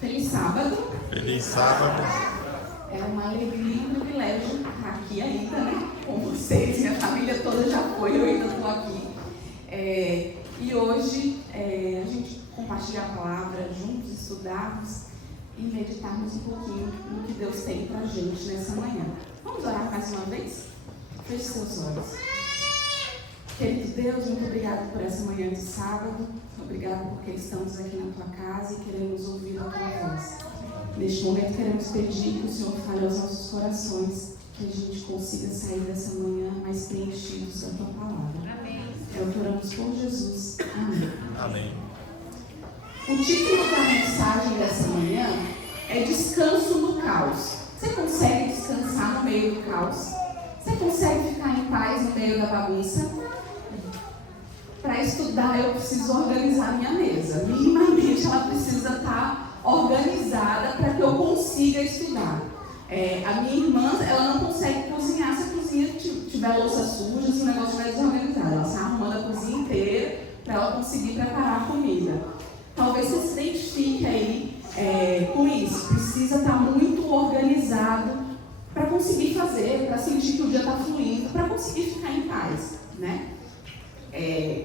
Feliz sábado. Feliz sábado. É uma alegria e um privilégio estar aqui ainda, né? Com vocês. Minha família toda já foi, eu ainda estou aqui. E hoje a gente compartilhar a palavra juntos, estudarmos e meditarmos um pouquinho no que Deus tem pra gente nessa manhã. Vamos orar mais uma vez? Feche seus olhos. Querido Deus, muito obrigado por essa manhã de sábado. Obrigado porque estamos aqui na tua casa e queremos ouvir a tua voz. Neste momento queremos pedir que o Senhor fale aos nossos corações, que a gente consiga sair dessa manhã mais preenchidos da tua palavra. Amém. É o que oramos por Jesus. Amém. Amém. O título da mensagem dessa manhã é Descanso no Caos. Você consegue descansar no meio do caos? Você consegue ficar em paz no meio da bagunça? Para estudar eu preciso organizar minha mesa. Minimamente ela precisa estar organizada para que eu consiga estudar. A minha irmã, ela não consegue cozinhar se a cozinha tiver louça suja, se o negócio estiver desorganizado. Ela está arrumando a cozinha inteira para ela conseguir preparar a comida. Talvez você se identifique aí com isso. Precisa estar muito organizado para conseguir fazer, para sentir que o dia está fluindo, para conseguir ficar em paz, né?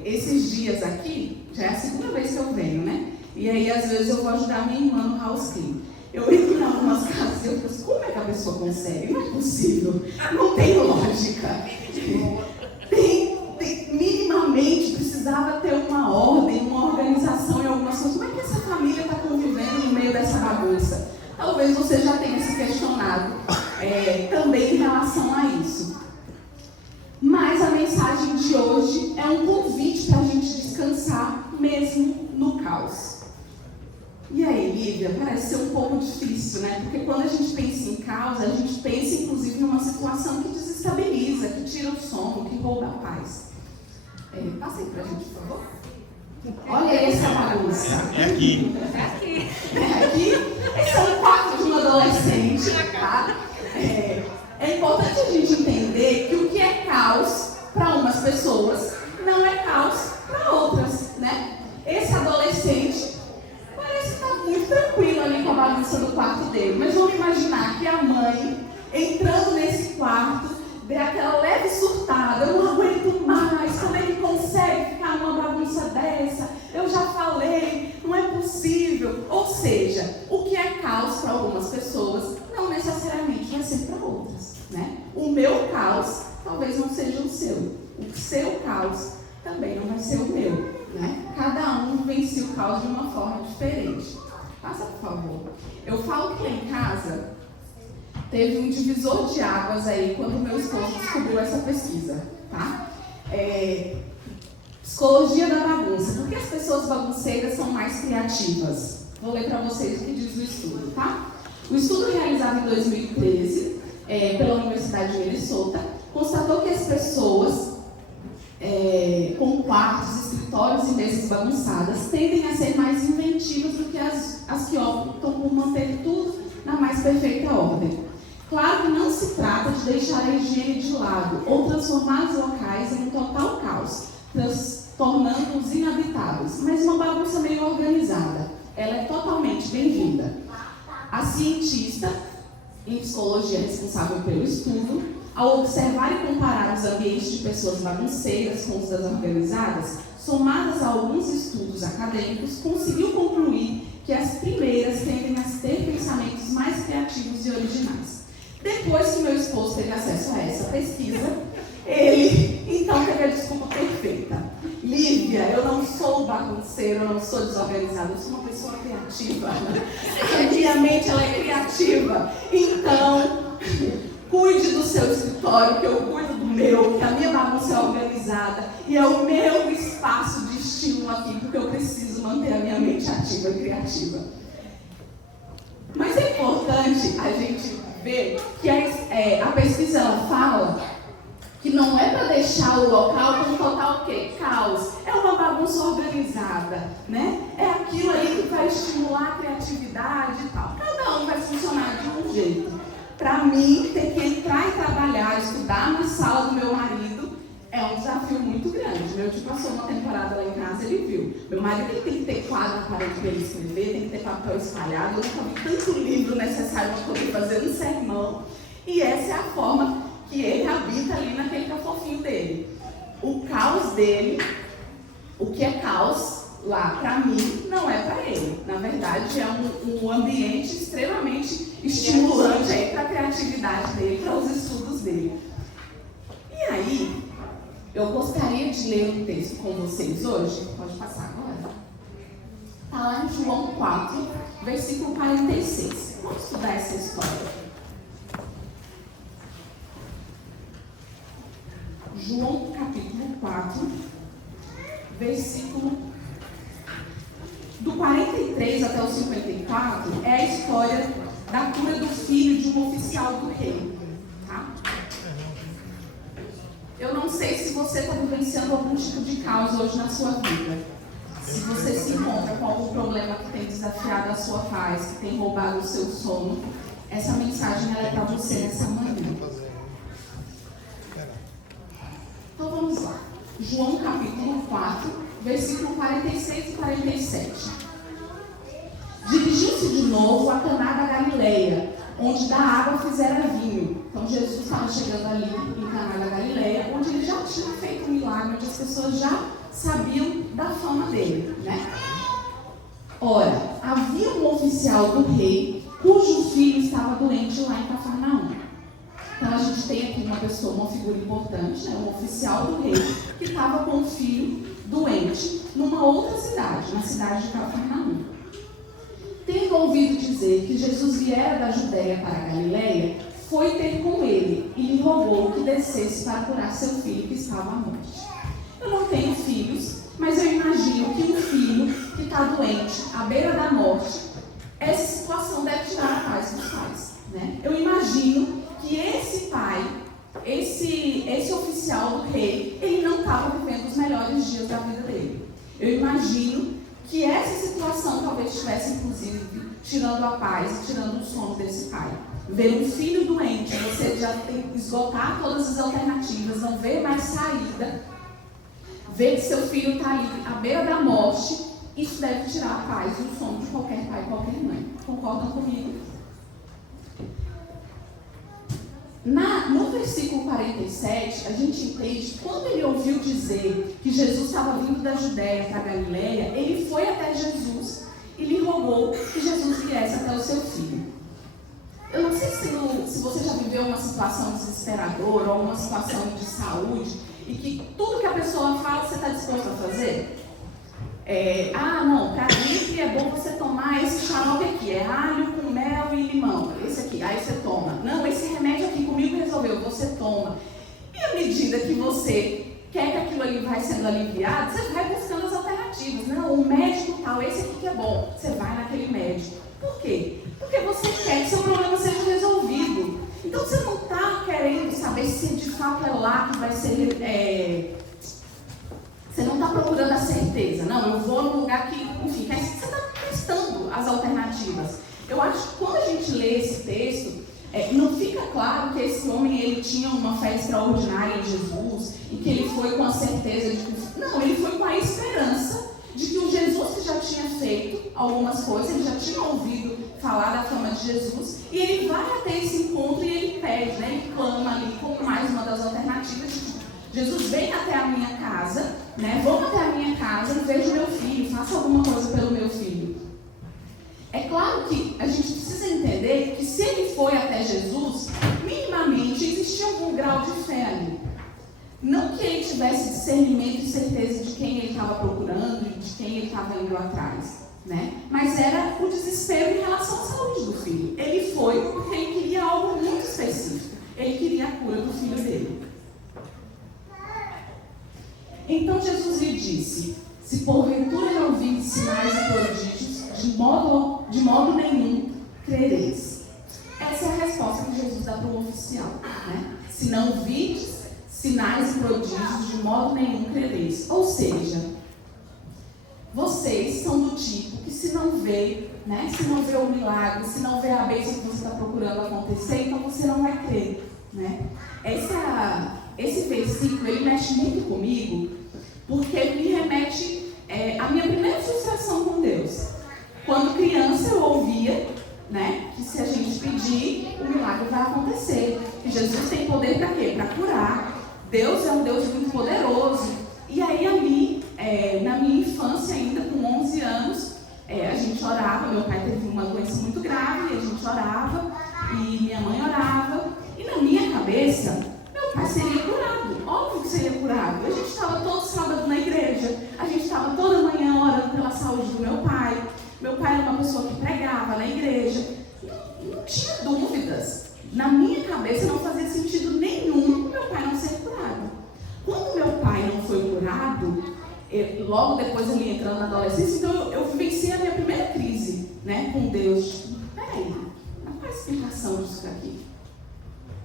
Esses dias aqui, já é a segunda vez que eu venho, né? E aí, às vezes, eu vou ajudar minha irmã no house clean. Eu entro em algumas casas e eu penso, como é que a pessoa consegue? Não é possível, não tem lógica. Minimamente, precisava ter uma ordem, uma organização em algumas coisas. Como é que essa família está convivendo no meio dessa bagunça? Talvez você já tenha se questionado também em relação a isso. Mas a mensagem de hoje é um convite para a gente descansar mesmo no caos. E aí, Lívia, parece ser um pouco difícil, né? Porque quando a gente pensa em caos, a gente pensa inclusive numa situação que desestabiliza, que tira o sono, que rouba a paz. Passa aí pra gente, por favor. Olha aí essa bagunça. É aqui. É aqui. É aqui. Esse é um quarto de um adolescente, tá? É importante a gente entender que o que é caos para umas pessoas não é caos para outras, né? Esse adolescente parece estar muito tranquilo ali com a bagunça do quarto dele, mas vamos imaginar que a mãe, entrando nesse quarto, dê aquela leve surtada, eu não aguento mais, como é que consegue ficar numa bagunça dessa? Eu já falei, não é possível. Ou seja, o que é caos para algumas pessoas não necessariamente vai ser para outras, né? O meu caos talvez não seja o seu. O seu caos também não vai ser o meu, né? Cada um vivencia o caos de uma forma diferente. Passa, por favor. Eu falo que lá em casa teve um divisor de águas aí quando meu esposo descobriu essa pesquisa, tá? Psicologia da bagunça. Por que as pessoas bagunceiras são mais criativas? Vou ler para vocês o que diz o estudo, tá? O estudo realizado em 2013 pela Universidade de Minnesota constatou que as pessoas com quartos, escritórios e mesas bagunçadas tendem a ser mais inventivas do que as que optam por manter tudo na mais perfeita ordem. Claro que não se trata de deixar a higiene de lado ou transformar os locais em um total caos, tornando-os inabitáveis, mas uma bagunça meio organizada. Ela é totalmente bem-vinda. A cientista em psicologia responsável pelo estudo, ao observar e comparar os ambientes de pessoas bagunceiras com os das organizadas, somadas a alguns estudos acadêmicos, conseguiu concluir que as primeiras tendem a ter pensamentos mais criativos e originais. Depois que meu esposo teve acesso a essa pesquisa, ele então teve a desculpa perfeita. Lívia, eu não sou bagunceiro, eu não sou desorganizada, eu sou uma pessoa criativa. A minha mente ela é criativa. Então, cuide do seu escritório, que eu cuido do meu, que a minha bagunça é organizada e é o meu espaço de estímulo aqui, porque eu preciso manter a minha mente ativa e criativa. Mas é importante a gente ver que a pesquisa ela fala que não é para deixar o local com total caos. É uma bagunça organizada, né? É aquilo aí que vai estimular a criatividade e tal. Cada um vai funcionar de um jeito. Para mim, ter que entrar e trabalhar, estudar na sala do meu marido, é um desafio muito grande, Meu tio passou uma temporada lá em casa, ele viu. Meu marido ele tem que ter quadro na parede para ele escrever, tem que ter papel espalhado. Eu nunca vi tanto livro necessário para poder fazer um sermão. E essa é a forma que ele habita ali naquele cafofinho dele. O caos dele, o que é caos lá para mim, não é para ele. Na verdade, é um ambiente extremamente estimulante aí para a criatividade dele, para os estudos dele. E aí, eu gostaria de ler um texto com vocês hoje. Pode passar agora? Está lá em João 4, versículo 46. Vamos estudar essa história. João capítulo 4, versículo do 43 até o 54, é a história da cura do filho de um oficial do rei. Tá? Eu não sei se você está vivenciando algum tipo de caos hoje na sua vida. Se você se encontra com algum problema que tem desafiado a sua paz, que tem roubado o seu sono, essa mensagem é para você nessa manhã. Então vamos lá. João capítulo 4, versículo 46 e 47. Dirigiu-se de novo a Caná da Galileia, onde da água fizera vinho. Então Jesus estava chegando ali em Caná da Galileia, onde ele já tinha feito um milagre, onde as pessoas já sabiam da fama dele, né? Ora, havia um oficial do rei, cujo filho estava doente lá em Cafarnaum. Então a gente tem aqui uma pessoa, uma figura importante, né? Um oficial do rei, que estava com um filho doente numa outra cidade, na cidade de Cafarnaum. Tendo ouvido dizer que Jesus viera da Judéia para a Galileia, foi ter com ele e lhe rogou que descesse para curar seu filho que estava à morte. Eu não tenho filhos, mas eu imagino que um filho que está doente, à beira da morte, essa situação deve tirar a paz dos pais, né? Eu imagino que esse pai, esse oficial do rei, ele não estava vivendo os melhores dias da vida dele. Eu imagino que essa situação talvez estivesse, inclusive, tirando a paz, tirando o sono desse pai. Ver um filho doente, você já tem que esgotar todas as alternativas, não ver mais saída, ver que seu filho está ali à beira da morte, isso deve tirar a paz e o sono de qualquer pai e qualquer mãe. Concordam comigo? No versículo 47, a gente entende que quando ele ouviu dizer que Jesus estava vindo da Judéia para a Galileia, ele foi até Jesus e lhe rogou que Jesus viesse até o seu filho. Eu não sei se você já viveu uma situação desesperadora ou uma situação de saúde e que tudo que a pessoa fala você está disposto a fazer. Não, para gripe é bom você tomar esse xarope aqui, é alho com mel e limão, esse aqui, aí você toma. Não, esse remédio aqui comigo resolveu, você toma. E à medida que você quer que aquilo ali vai sendo aliviado, você vai buscando as alternativas. Não, o médico tal, esse aqui que é bom, você vai naquele médico. Por quê? Porque você quer que seu problema seja resolvido. Então você não está querendo saber se de fato é lá que vai ser... Você não está procurando a certeza. Não, eu vou num lugar que, enfim, você está testando as alternativas. Eu acho que quando a gente lê esse texto, não fica claro que esse homem ele tinha uma fé extraordinária em Jesus e que ele foi com a certeza de que... Não, ele foi com a esperança de que o Jesus que já tinha feito algumas coisas, ele já tinha ouvido falar da fama de Jesus, e ele vai até esse encontro e ele pede, né? Ele clama ali como mais uma das alternativas de Jesus, vem até a minha casa, né? Vão até a minha casa e veja o meu filho, faça alguma coisa pelo meu filho. É claro que a gente precisa entender que se ele foi até Jesus, minimamente existia algum grau de fé ali. Não que ele tivesse discernimento e certeza de quem ele estava procurando e de quem ele estava indo atrás, né? Mas era o desespero em relação à saúde do filho. Ele foi porque ele queria algo muito específico. Ele queria a cura do filho dele. Então Jesus lhe disse: se porventura não virdes sinais e prodígios, de modo nenhum crereis. Essa é a resposta que Jesus dá para o oficial, né? Se não virdes sinais e prodígios, de modo nenhum crereis. Ou seja, vocês são do tipo que se não vê, né? Se não vê o milagre, se não vê a bênção que você está procurando acontecer, então você não vai crer, né? Esse versículo, ele mexe muito comigo, porque me remete à minha primeira frustração com Deus. Quando criança eu ouvia, né, que se a gente pedir, o milagre vai acontecer. Que Jesus tem poder para quê? Para curar. Deus é um Deus muito poderoso. E aí ali, na minha infância ainda, com 11 anos, a gente orava. Meu pai teve uma doença muito grave, e a gente orava, e minha mãe orava. E na minha cabeça, meu pai seria curado. Óbvio que seria curado. A gente estava todo sábado na igreja, a gente estava toda manhã orando pela saúde do meu pai. Meu pai era uma pessoa que pregava na igreja. Não tinha dúvidas. Na minha cabeça não fazia sentido nenhum meu pai não ser curado. Quando meu pai não foi curado, logo depois ele entrando na adolescência, então eu vivenciei a minha primeira crise, né, com Deus. Peraí, qual é a explicação disso daqui?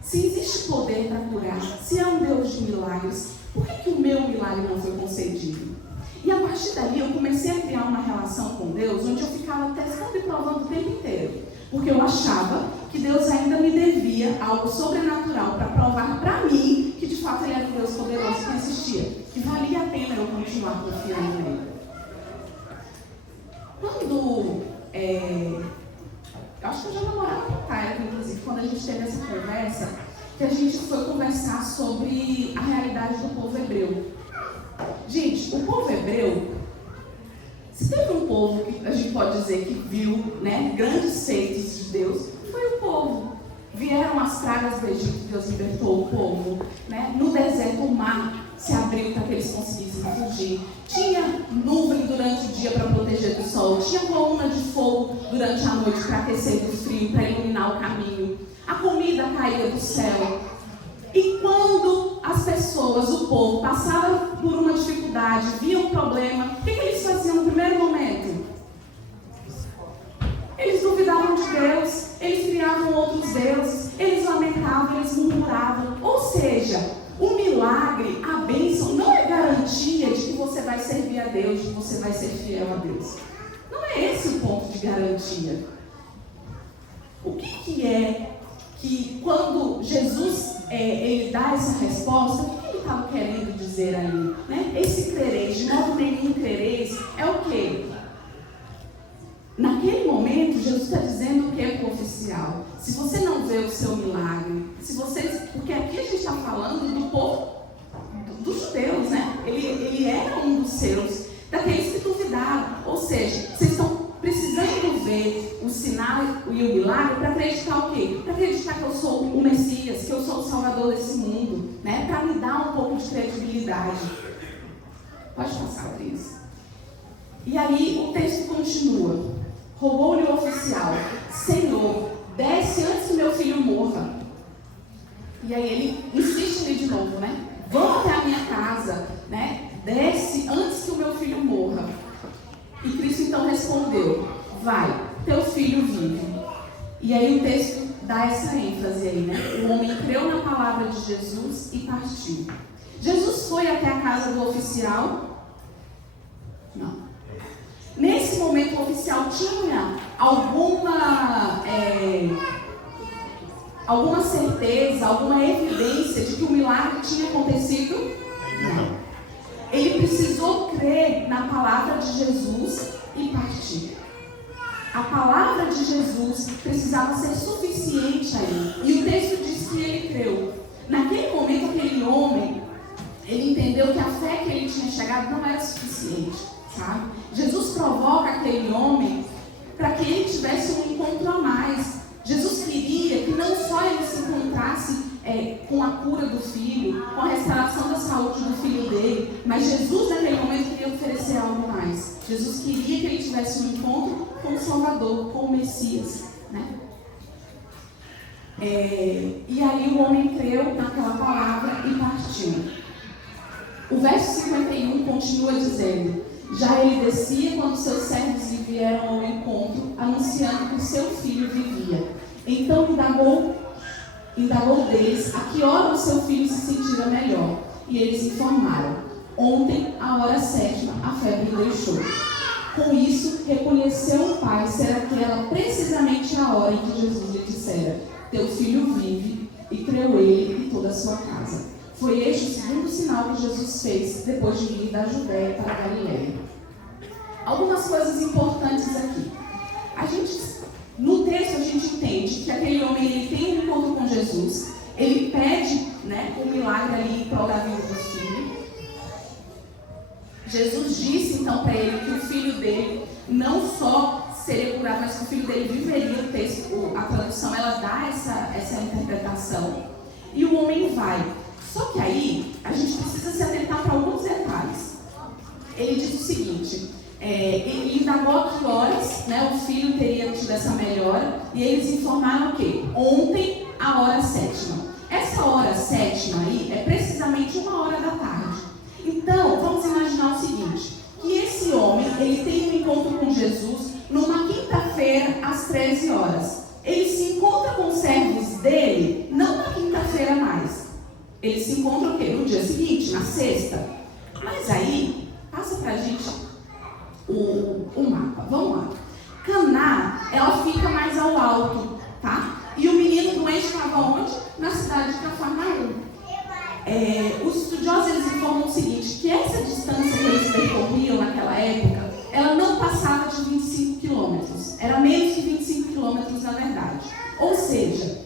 Se existe poder para curar, se é um Deus de milagres, por que o meu milagre não foi concedido? E a partir daí eu comecei a criar uma relação com Deus, onde eu ficava testando e provando o tempo inteiro. Porque eu achava que Deus ainda me devia algo sobrenatural para provar para mim que de fato Ele era um Deus poderoso que existia. Que valia a pena eu continuar confiando nele. Quando... eu acho que eu já namorava com o Caio, inclusive, quando a gente teve essa conversa, que a gente foi conversar sobre a realidade do povo hebreu. Gente, o povo hebreu, se teve um povo que a gente pode dizer que viu, né, grandes feitos de Deus, foi o povo. Vieram as pragas do Egito, Deus libertou o povo, né? No deserto o mar se abriu para que eles conseguissem fugir. Tinha nuvem durante o dia para proteger do sol, tinha coluna de fogo durante a noite para aquecer do frio, para iluminar o caminho. A comida caía do céu. E quando as pessoas, o povo, passavam por uma dificuldade, viam um problema, o que eles faziam no primeiro momento? Eles duvidavam de Deus, eles criavam outros deuses, eles lamentavam, eles murmuravam. Ou seja, o milagre, a bênção, não é garantia de que você vai servir a Deus, de que você vai ser fiel a Deus. Não é esse o ponto de garantia. O que é que quando Jesus ele dá essa resposta, o que ele estava querendo dizer ali? Né? Esse crereis, de modo nenhum crereis, é o quê? Naquele momento, Jesus está dizendo o que é para o oficial. Se você não vê o seu milagre, porque aqui a gente está falando do povo, dos judeus, né? Ele era um dos seus, daqueles que duvidaram. Ou seja, vocês estão precisando ver o sinal e o milagre para acreditar o quê? Para acreditar que eu sou o Messias, que eu sou o Salvador desse mundo, né? Para me dar um pouco de credibilidade. Pode passar, Cris. E aí o texto continua. Rogou-lhe o oficial: Senhor, desce antes que meu filho morra. E aí ele insiste nele de novo, né? Vamos até a minha casa, né? Desce antes que o meu filho morra. E Cristo então respondeu: vai, teu filho vive. E aí o texto dá essa ênfase aí, né? O homem creu na palavra de Jesus e partiu. Jesus foi até a casa do oficial? Não. Nesse momento o oficial tinha alguma certeza, alguma evidência de que o milagre tinha acontecido? Não. Ele precisou crer na palavra de Jesus e partir. A palavra de Jesus precisava ser suficiente a ele. E o texto diz que ele creu. Naquele momento, aquele homem, ele entendeu que a fé que ele tinha chegado não era suficiente, sabe? Jesus provoca aquele homem para que ele tivesse um encontro a mais. Jesus queria que não só ele se encontrasse com a cura do filho, com a restauração da saúde do filho dele, mas Jesus naquele momento queria oferecer algo mais. Jesus queria que ele tivesse um encontro com o Salvador, com o Messias, né? E aí o homem creu naquela palavra e partiu. O verso 51 continua dizendo: já ele descia quando seus servos lhe vieram ao encontro, anunciando que o seu filho vivia. Então indagou deles a que hora o seu filho se sentira melhor. E eles informaram: ontem, à hora 7ª, a febre o deixou. Com isso, reconheceu o pai ser aquela precisamente a hora em que Jesus lhe dissera: teu filho vive, e creu ele e toda a sua casa. Foi este o segundo sinal que Jesus fez depois de vir da Judéia para a Galileia. Algumas coisas importantes aqui. No texto a gente entende que aquele homem ele tem um encontro com Jesus, ele pede, né, um milagre ali em prol da vida do filho. Jesus disse então para ele que o filho dele não só seria curado, mas que o filho dele viveria. O texto, a tradução, ela dá essa interpretação. E o homem vai. Só que aí, a gente precisa se atentar para alguns detalhes. Ele diz o seguinte, ele indagou a que horas, né, o filho teria tido essa melhora, e eles informaram o quê? Ontem, a hora 7ª. Essa hora 7ª aí é precisamente 1h da tarde. Então, vamos imaginar o seguinte, que esse homem, ele tem um encontro com Jesus numa quinta-feira, às 13 horas. Ele se encontra com os servos dele, não na quinta-feira mais. Ele se encontra o quê? No dia seguinte, na sexta. Mas aí, passa pra gente o mapa. Vamos lá. Caná, ela fica mais ao alto, tá? E o menino doente estava onde? Na cidade de Cafarnaum. Os estudiosos eles informam o seguinte, que essa distância que eles percorriam naquela época, ela não passava de 25 quilômetros. Era menos que 25 quilômetros na verdade. Ou seja,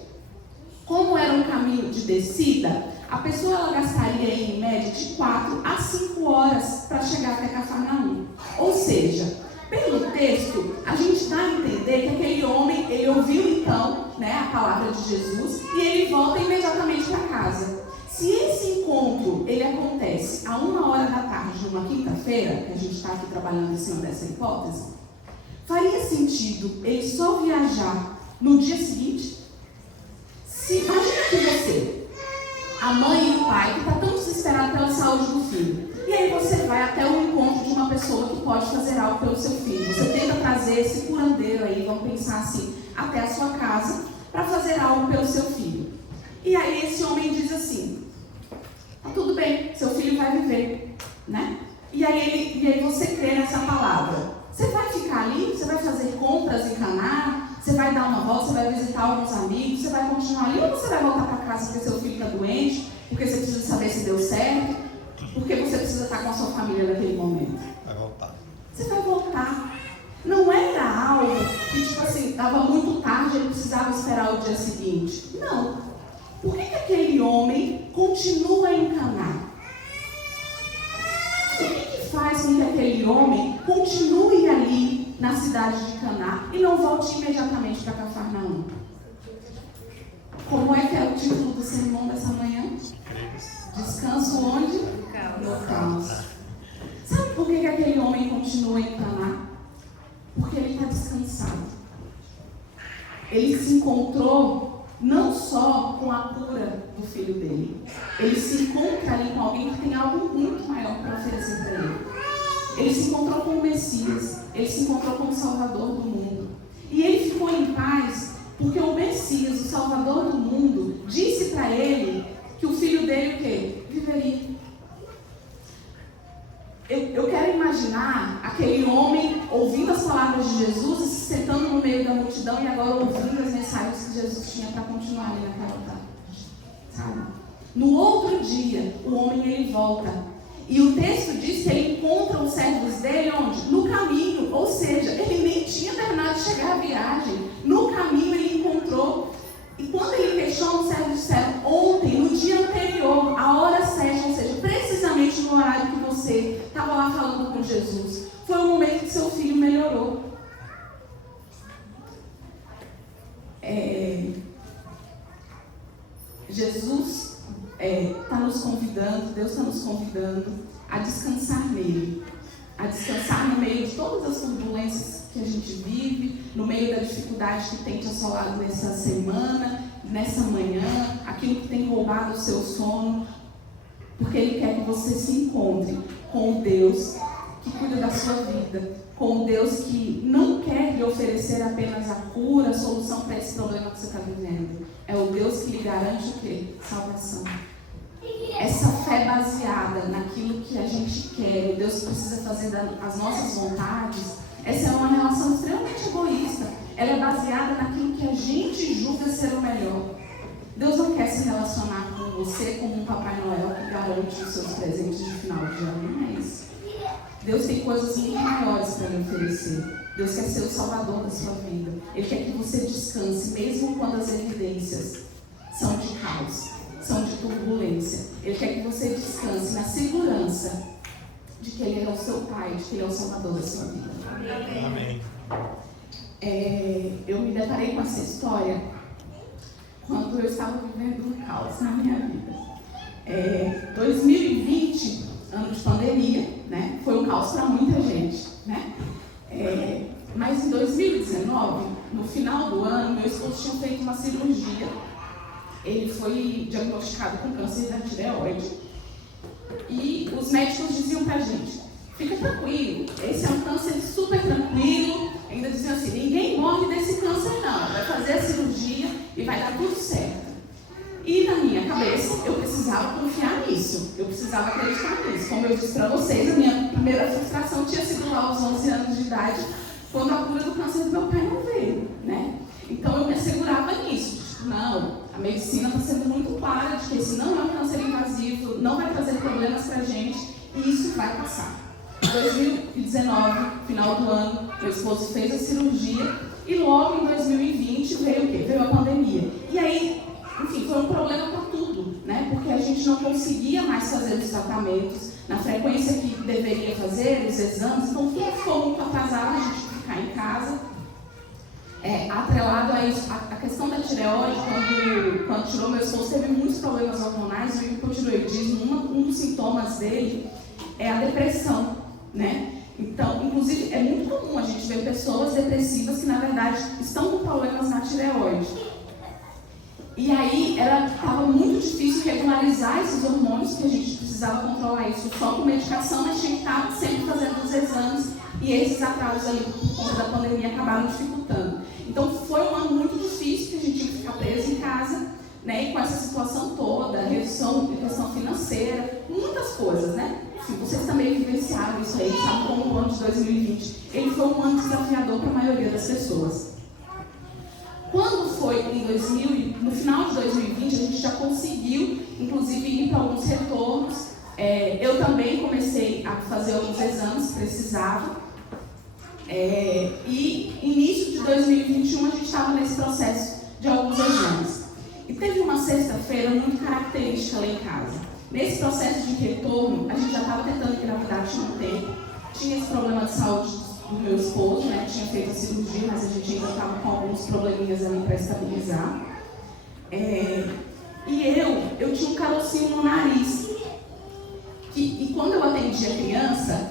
como era um caminho de descida, a pessoa ela gastaria em média de 4 a 5 horas para chegar até Cafarnaum. Ou seja, pelo texto, a gente dá a entender que aquele homem, ele ouviu então, né, a palavra de Jesus e ele volta imediatamente para casa. Se esse encontro ele acontece a 1h da tarde, numa quinta-feira, que a gente está aqui trabalhando em cima dessa hipótese, faria sentido ele só viajar no dia seguinte? Imagina que você, a mãe e o pai, que está tão desesperado pela saúde do filho, e aí você vai até o encontro de uma pessoa que pode fazer algo pelo seu filho. Você tenta trazer esse curandeiro aí, vamos pensar assim, até a sua casa, para fazer algo pelo seu filho. E aí esse homem diz assim, tudo bem, seu filho vai viver, né? E aí você crê nessa palavra. Você vai ficar ali, você vai fazer compras em Caná, você vai dar uma volta, você vai visitar alguns amigos, você vai continuar ali ou você vai voltar para casa porque seu filho está doente, porque você precisa saber se deu certo, porque você precisa estar com a sua família naquele momento? Vai voltar. Você vai voltar. Não era algo que, tipo assim, estava muito tarde e ele precisava esperar o dia seguinte. Não. Por que aquele homem continua em Caná? O que faz com que aquele homem continue ali na cidade de Caná e não volte imediatamente para Cafarnaum? Como é que é o título do sermão dessa manhã? Descanso onde? No caos. Sabe por que aquele homem continua em Caná? Porque ele está descansado. Ele se encontrou não só com a cura do filho dele, ele se encontra ali com alguém que tem algo muito maior para oferecer para ele. Ele se encontrou com o Messias, ele se encontrou com o Salvador do mundo. E ele ficou em paz porque o Messias, o Salvador do mundo, disse para ele que o filho dele o quê? Viveria. Eu quero imaginar aquele homem ouvindo as palavras de Jesus e se sentando no meio da multidão e agora ouvindo as mensagens que Jesus tinha para continuar ali naquela tarde. Sabe? No outro dia, o homem ele volta. E o texto diz que ele encontra os servos dele onde? No caminho. Ou seja, ele nem tinha terminado de chegar à viagem. No caminho ele encontrou. E quando ele questiona, os servos disseram, ontem, no dia anterior, a hora 7, ou seja, precisamente no horário que você estava lá falando com Jesus, foi o momento que seu filho melhorou. Jesus está nos convidando, Deus está nos convidando a descansar nele, a descansar no meio de todas as turbulências que a gente vive, no meio da dificuldade que tem te assolado nessa semana, nessa manhã, aquilo que tem roubado o seu sono, porque Ele quer que você se encontre com o Deus que cuida da sua vida, com o Deus que não quer lhe oferecer apenas a cura, a solução para esse problema que você está vivendo. É o Deus que lhe garante o quê? Salvação. Essa fé baseada naquilo que a gente quer, o Deus que precisa fazer as nossas vontades, essa é uma relação extremamente egoísta. Ela é baseada naquilo que a gente julga ser o melhor. Deus não quer se relacionar com você como um Papai Noel que garante os seus presentes de final de ano, não é isso. Deus tem coisas muito maiores para lhe oferecer. Deus quer ser o salvador da sua vida. Ele quer que você descanse, mesmo quando as evidências são de caos, são de turbulência. Ele quer que você descanse na segurança de que Ele é o seu Pai, de que Ele é o salvador da sua vida. Amém. Eu me deparei com essa história quando eu estava vivendo um caos na minha vida. 2020, ano de pandemia, né? Foi um caos para muita gente, né? Mas em 2019, no final do ano, meu esposo tinha feito uma cirurgia. Ele foi diagnosticado com câncer da tireoide. E os médicos diziam pra gente: fica tranquilo, esse é um câncer super tranquilo. Ainda diziam assim: ninguém morre desse câncer não, vai fazer a cirurgia e vai dar tudo certo. E na minha cabeça, eu precisava confiar nisso, eu precisava acreditar nisso. Como eu disse para vocês, a minha primeira frustração tinha sido lá aos 11 anos de idade, quando a cura do câncer do meu pai não veio, né? Então eu me assegurava nisso. Tipo, não, a medicina está sendo muito clara de que esse não é um câncer invasivo, não vai trazer problemas para a gente e isso vai passar. Em 2019, final do ano, meu esposo fez a cirurgia e logo em 2020 veio o quê? Veio a pandemia. E aí, enfim, foi um problema para tudo, né? Porque a gente não conseguia mais fazer os tratamentos na frequência que deveria fazer, os exames, então tudo ficou muito atrasado, a gente ficar em casa. Atrelado a isso, a questão da tireoide, quando tirou meu esposo, teve muitos problemas hormonais, o hipotireoidismo, um dos sintomas dele é a depressão, né? Então, inclusive, é muito comum a gente ver pessoas depressivas que, na verdade, estão com problemas na tireoide. E aí, estava muito difícil regularizar esses hormônios, porque a gente precisava controlar isso só com medicação, mas tinha que estar sempre fazendo os exames, e esses atrasos ali, por conta da pandemia, acabaram dificultando. Então, foi um ano muito difícil, que a gente tinha que ficar preso em casa, né? E com essa situação toda, redução de questão financeira, muitas coisas, né? Enfim, vocês também vivenciaram isso aí, sabe como o ano de 2020, ele foi um ano desafiador para a maioria das pessoas. Quando foi no final de 2020, a gente já conseguiu, inclusive, ir para alguns retornos. Eu também comecei a fazer alguns exames que precisava. E início de 2021 a gente estava nesse processo de alguns exames. E teve uma sexta-feira muito característica lá em casa. Nesse processo de retorno, a gente já estava tentando engravidar tinha um tempo. Tinha esse problema de saúde do meu esposo, né? Tinha feito a cirurgia, mas a gente ainda estava com alguns probleminhas ali para estabilizar. E eu tinha um carocinho no nariz. E quando eu atendia criança,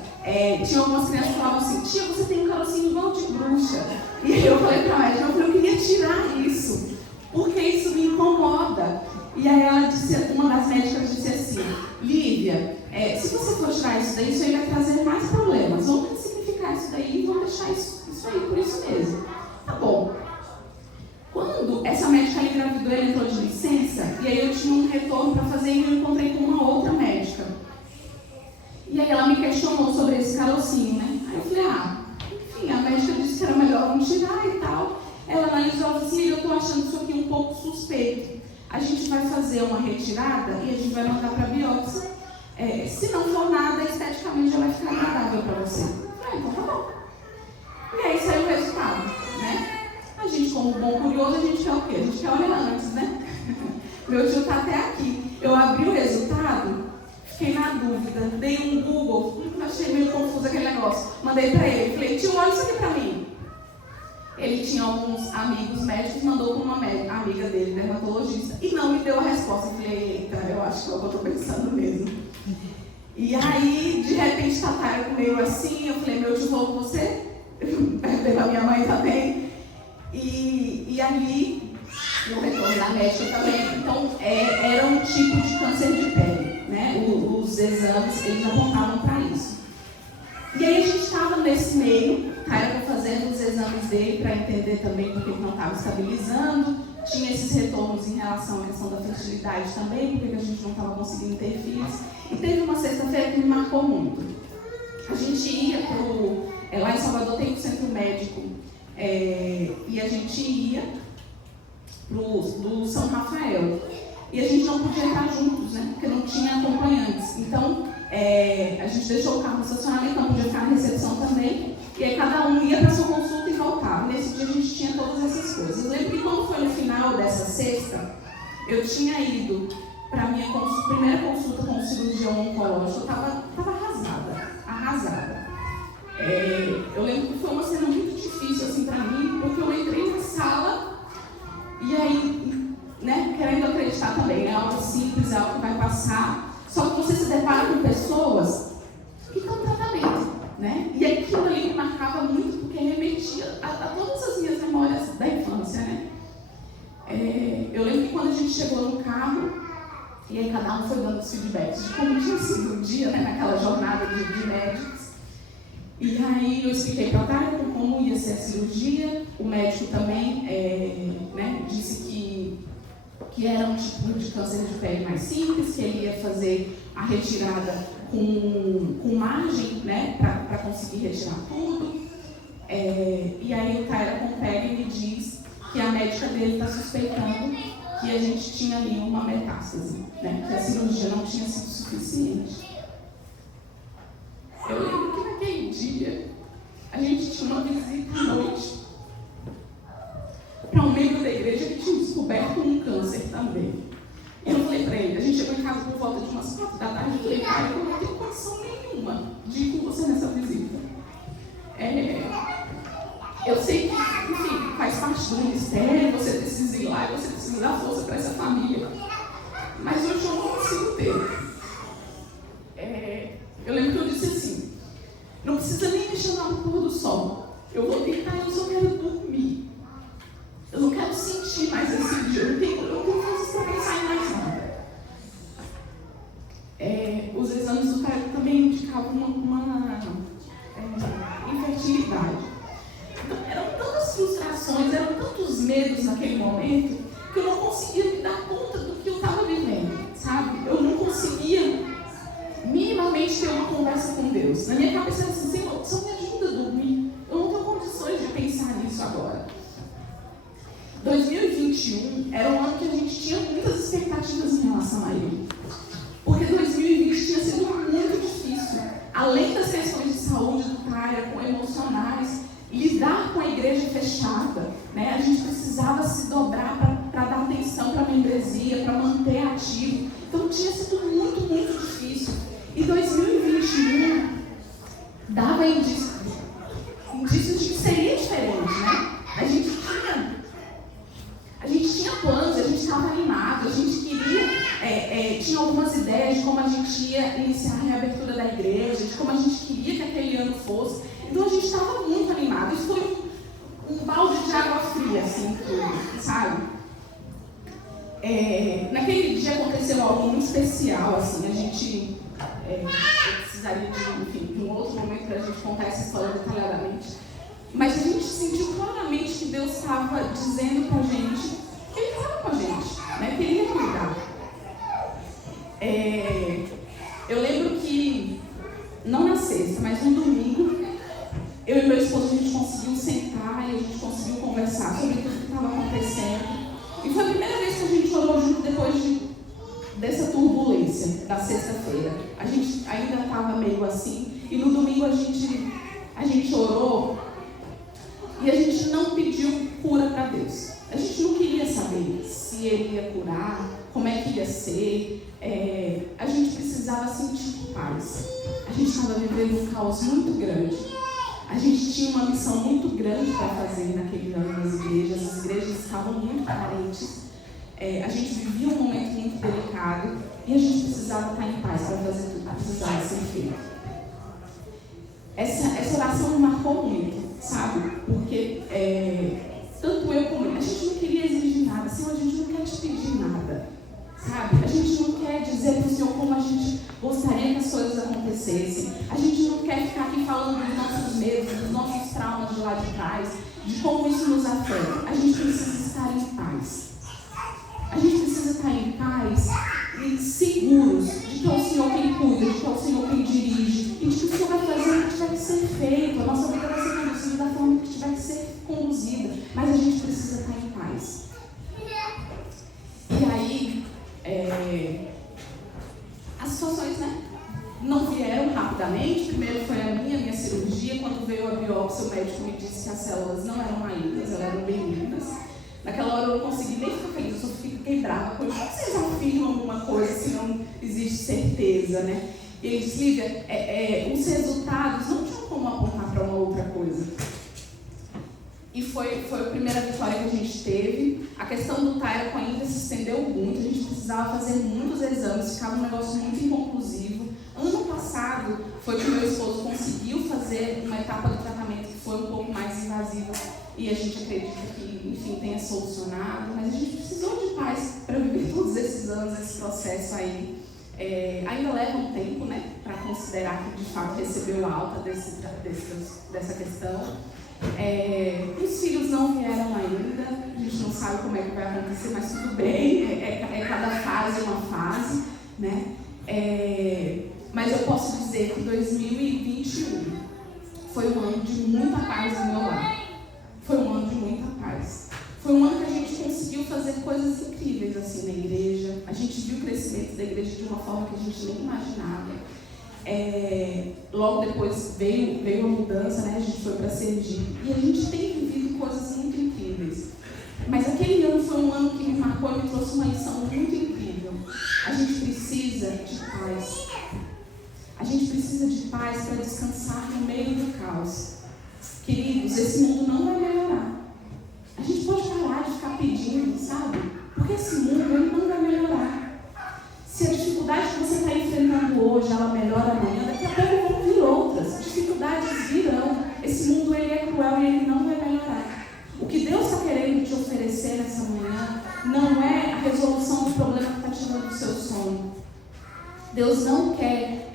tinha algumas crianças que falavam assim: tia, você tem um carocinho igual de bruxa. E aí eu falei para a médica, eu queria tirar isso, porque isso me incomoda. E aí ela disse, uma das médicas disse assim: Lívia, se você for tirar isso daí, isso aí vai trazer mais problemas. Vamos ressignificar isso daí e vamos deixar isso aí por isso mesmo. Tá bom. Quando essa médica engravidou, ela entrou de licença, e aí eu tinha um retorno para fazer e eu encontrei com uma outra médica. E aí ela me questionou sobre esse carocinho, né? Aí eu falei, enfim, a médica disse que era melhor não tirar e tal. Ela analisou assim: eu tô achando isso aqui um pouco suspeito. A gente vai fazer uma retirada e a gente vai mandar para biópsia. Se não for nada, esteticamente já vai ficar agradável para você. Eu falei, então tá bom. E aí saiu o resultado, né? A gente, como bom curioso, a gente quer o quê? A gente quer olhar antes, né? Meu tio tá até aqui. Eu abri o resultado, fiquei na dúvida, dei um Google, achei meio confuso aquele negócio. Mandei pra ele, falei: tio, olha isso aqui pra mim. Ele tinha alguns amigos médicos, mandou para uma amiga dele, dermatologista, e não me deu a resposta. Eu falei: eita, eu acho que é o que eu tô pensando mesmo. E aí, de repente, Tatara meio assim, eu falei: meu tio falou com você? Pela minha mãe também. E ali, no retorno da médica também. Então, era um tipo de câncer de pele, né? Os exames, eles apontavam para isso. E aí a gente estava nesse meio, eu fazendo os exames dele para entender também porque ele não estava estabilizando. Tinha esses retornos em relação à questão da fertilidade também, porque a gente não estava conseguindo ter filhos. E teve uma sexta-feira que me marcou muito. A gente ia lá em Salvador tem um centro médico, e a gente ia, do São Rafael. E a gente não podia entrar juntos, né? Porque não tinha acompanhantes. Então, a gente deixou o carro no estacionamento, não podia ficar na recepção também. E aí cada um ia para sua consulta e voltava. Nesse dia a gente tinha todas essas coisas. Eu lembro que quando foi no final dessa sexta, eu tinha ido para a minha primeira consulta com o cirurgião oncológico. Eu estava arrasada. Eu lembro que foi uma cena muito difícil assim, para mim, porque eu entrei na sala e aí, né, querendo acreditar também, é algo simples, é algo que vai passar. Só que você se depara com pessoas que estão em tratamento, né? E aquilo ali me marcava muito porque remetia a todas as minhas memórias da infância, né? Eu lembro que quando a gente chegou no carro, e aí cada um foi dando os feedbacks de como tinha sido o dia, né, naquela jornada de médicos. E aí eu expliquei para a Tara como ia ser a cirurgia. O médico também né, disse que era um tipo de câncer de pele mais simples, que ele ia fazer a retirada com margem, né, para conseguir retirar tudo. E aí o Taira pega e me diz que a médica dele está suspeitando que a gente tinha ali uma metástase, né, que a cirurgia não tinha sido suficiente. Eu lembro que naquele dia a gente tinha uma visita à noite para um membro da igreja que tinha descoberto um câncer também. E eu falei para ele, a gente chegou em casa por volta de umas 4 da tarde, eu falei, cara, eu não tenho condição nenhuma de ir com você nessa visita. Eu sei que, enfim, faz parte do ministério, você precisa ir lá e você precisa dar força para essa família. Mas hoje eu não consigo ter. Eu lembro que eu disse assim, não precisa nem me chamar no pôr do sol. Eu vou deitar e eu só quero dormir. Eu não quero sentir mais esse dia. Eu não tenho força para pensar em mais nada. Os exames do Caio também indicavam uma infertilidade. Então, eram tantas frustrações, eram tantos medos naquele momento, que eu não conseguia me dar conta do que eu estava vivendo, sabe? Eu não conseguia minimamente ter uma conversa com Deus. Na minha cabeça era assim, Senhor, só me ajuda a dormir. Eu não tenho condições de pensar nisso agora. 2021 era um ano que a gente tinha muitas expectativas em relação a ele. Porque 2020 tinha sido muito difícil. Além das questões de saúde do Caio, com emocionais, lidar com a igreja fechada, né? A gente precisava se dobrar para dar atenção para a membresia, para manter ativo. Então tinha sido muito, muito difícil. E 2021 dava indícios de que seria diferente, né? A gente tinha planos, a gente estava animado, a gente queria, tinha algumas ideias de como a gente ia iniciar a reabertura da igreja, de como a gente queria que aquele ano fosse. Então a gente estava muito animado. Isso foi um balde de água fria, assim, tudo, sabe? Naquele dia aconteceu algo muito especial, assim, a gente... eu precisaria de um outro momento para a gente contar essa história detalhadamente. Mas a gente sentiu claramente que Deus estava dizendo para a gente que Ele estava com a gente, né? Que Ele ia cuidar. Eu lembro que, não na sexta, mas no domingo, eu e meu esposo, a gente conseguiu sentar e a gente conseguiu conversar sobre tudo que estava acontecendo. E foi a primeira vez que a gente orou junto depois dessa turbulência da sexta-feira. A gente ainda estava meio assim, e no domingo a gente orou e a gente não pediu cura para Deus. A gente não queria saber se Ele ia curar, como é que ia ser. A gente precisava sentir paz. A gente estava vivendo um caos muito grande. A gente tinha uma missão muito grande para fazer naquele ano nas igrejas. As igrejas estavam muito carentes. A gente vivia um momento muito delicado e a gente precisava estar em paz para fazer tudo que precisava ser feito. Essa oração me marcou muito, sabe? Porque tanto eu como ele, a gente não queria exigir nada. Senhor, a gente não quer te pedir nada, sabe? A gente não quer dizer para o Senhor como a gente gostaria que as coisas acontecessem. A gente não quer ficar aqui falando dos nossos medos, dos nossos traumas de lá de trás, de como isso nos afeta. A gente precisa estar em paz. A gente precisa estar em paz e seguros de que é o Senhor quem cuida, de que é o Senhor quem dirige e de que o Senhor vai fazer o que tiver que ser feito. A nossa vida vai ser conduzida da forma que tiver que ser conduzida, mas a gente precisa estar em paz. As situações, né, não vieram rapidamente. Primeiro foi a minha cirurgia. Quando veio a biópsia, o médico me disse que as células não eram malignas, elas eram benignas. Naquela hora eu não consegui nem ficar feliz, eu só fiquei brava. Como vocês afirmam alguma coisa se não existe certeza, né? E ele disse: Lívia, os resultados não tinham como apontar para uma outra coisa. E foi a primeira vitória que a gente teve. A questão do thyroid ainda se estendeu muito, a gente precisava fazer muitos exames, ficava um negócio muito inconclusivo. Ano passado foi que meu esposo conseguiu fazer uma etapa do tratamento que foi um pouco mais invasiva e a gente acredita que, enfim, tenha solucionado, mas a gente precisou de paz para viver todos esses anos, esse processo aí. Ainda leva um tempo, né, para considerar que de fato recebeu alta dessa questão. Os filhos não vieram ainda, a gente não sabe como é que vai acontecer, mas tudo bem, cada fase uma fase, né? Mas eu posso dizer que 2021 foi um ano de muita paz no meu lar. Foi um ano de muita paz. Foi um ano que a gente conseguiu fazer coisas incríveis assim na igreja. A gente viu o crescimento da igreja de uma forma que a gente nem imaginava. Logo depois veio a mudança, né? A gente foi para Sergipe e a gente tem vivido coisas muito incríveis. Mas aquele ano foi um ano que me marcou e me trouxe uma lição muito incrível. A gente precisa de paz. A gente precisa de paz para descansar no meio do caos. Queridos, esse mundo não vai melhorar. A gente pode parar de ficar pedindo, sabe? Porque esse mundo ele não vai melhorar. Se a dificuldade que você está enfrentando hoje, ela melhora amanhã, daqui a pouco vão vir outras. Dificuldades virão. Esse mundo ele é cruel e ele não vai melhorar. O que Deus está querendo te oferecer nessa manhã não é a resolução do problema que está tirando o seu sono. Deus não quer,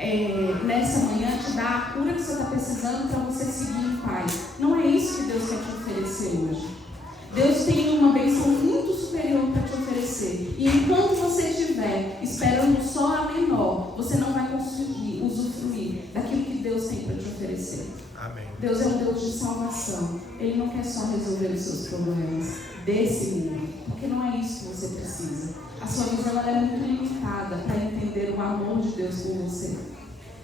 nessa manhã, te dar a cura que você está precisando para você seguir em paz. Não é isso que Deus quer te oferecer hoje. Deus tem uma bênção muito superior para te oferecer. E enquanto você estiver esperando só a menor, você não vai conseguir usufruir daquilo que Deus tem para te oferecer. Amém. Deus é um Deus de salvação. Ele não quer só resolver os seus problemas desse mundo, porque não é isso que você precisa. A sua visão ela é muito limitada para entender o amor de Deus por você.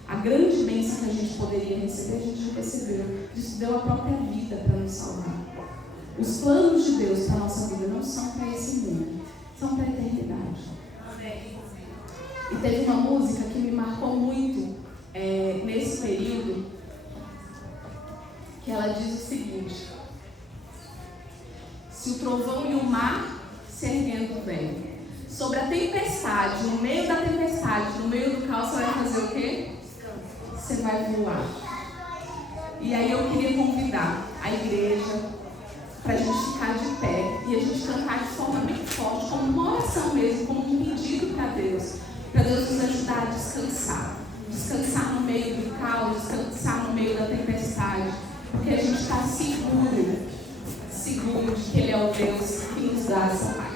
A grande bênção que a gente poderia receber, a gente já recebeu. Deus deu a própria vida para nos salvar. Os planos de Deus para a nossa vida não são para esse mundo, são para a eternidade. E teve uma música que me marcou muito nesse período, que ela diz o seguinte: se o trovão e o mar se erguendo vem, sobre a tempestade, no meio da tempestade, no meio do caos, você vai fazer o quê? Você vai voar. E aí eu queria convidar a igreja para a gente ficar de pé e a gente cantar de forma bem forte, como uma oração mesmo, como um pedido para Deus nos ajudar a descansar. Descansar no meio do caos, descansar no meio da tempestade, porque a gente está seguro de que Ele é o Deus que nos dá essa paz.